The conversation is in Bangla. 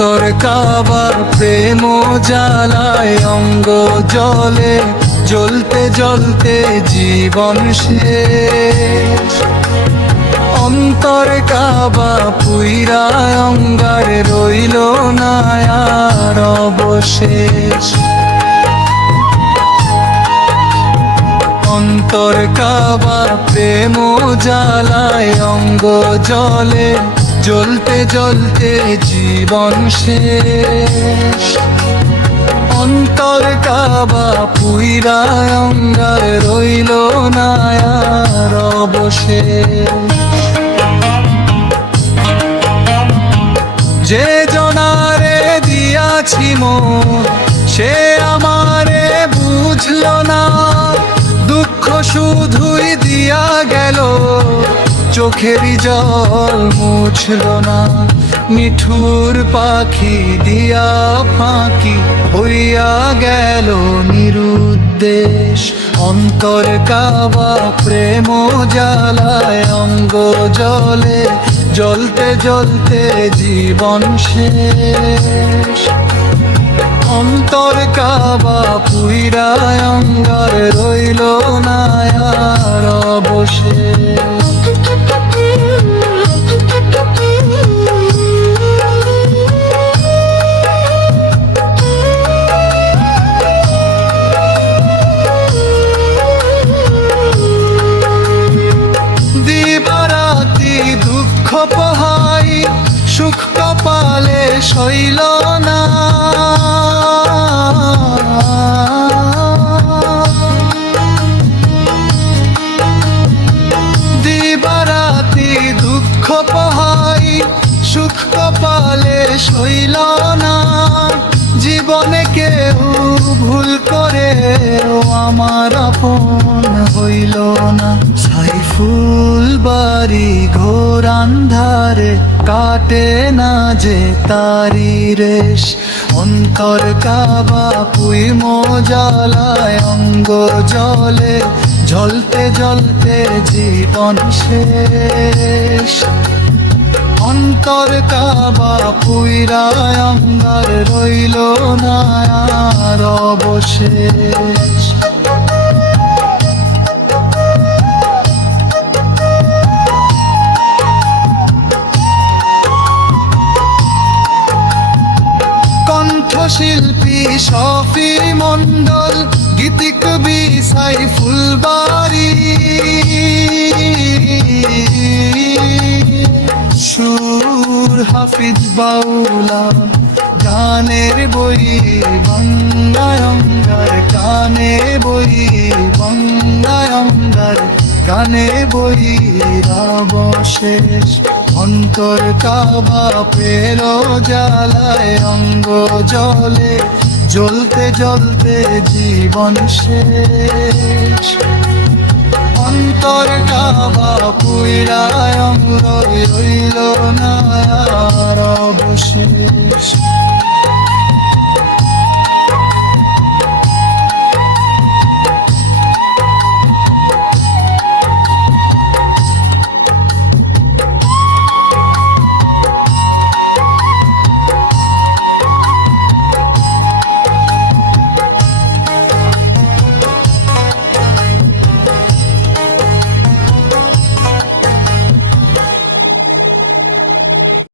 অন্তর কাবার প্রেম জ্বালায় অঙ্গ জলে জ্বলতে জ্বলতে জীবন শেষ। অন্তর কাবা পুইরা অঙ্গারে রইল না আর অবশেষ। অন্তর কাবা প্রেম জ্বালায় অঙ্গ জলে জ্বলতে জ্বলতে জীবন শেষ। অন্তর কাবা পুইরা অঙ্গার রইল না আর অবশেষ। যে জনারে দিয়াছি মন সে আমারে বুঝল না, দুঃখ শুধুই দিয়া গেল চোখেরই জল মুছল না। নিঠুর পাখি দিয়া ফাঁকি হইয়া গেল নিরুদ্দেশ। অন্তর কাবা প্রেম জ্বালায় অঙ্গ জলে জ্বলতে জ্বলতে জীবন শেষ। অন্তর কাবা পুইরা অঙ্গার রইল না আর অবশেষ। দিবারাতি দুঃখ পোহাই সুখ কপালে সইল না, দিবারাতি দুঃখ পোহাই সুখ কপালে সইল না। জীবনে কেউ ভুল করে আমার আপন হইল না। সাইফুল বাড়ি ঘোর আন্ধারে কাটে না যে তারি রেশ। অন্তর কাবা পুই জ্বালায় অঙ্গ জলে জ্বলতে জ্বলতে জীবন শেষ। অন্তর কাবা পুইরা অঙ্গার রইল না আর অবশেষ। কণ্ঠশিল্পী শফি মন্ডল, গীতিক বি সাইফুল বাড়ি, সুর হাফিজ বাউলা, গানের বই বাংলায় অঙ্গার, গানে বই বাংলায় অঙ্গার, গানে বই অবশেষ। অন্তর কাবা প্রেম জ্বালায় অঙ্গ জলে জ্বলতে জ্বলতে জীবন শেষ। অন্তর কাবা পুইরা অঙ্গ রইল না আর অবশেষ।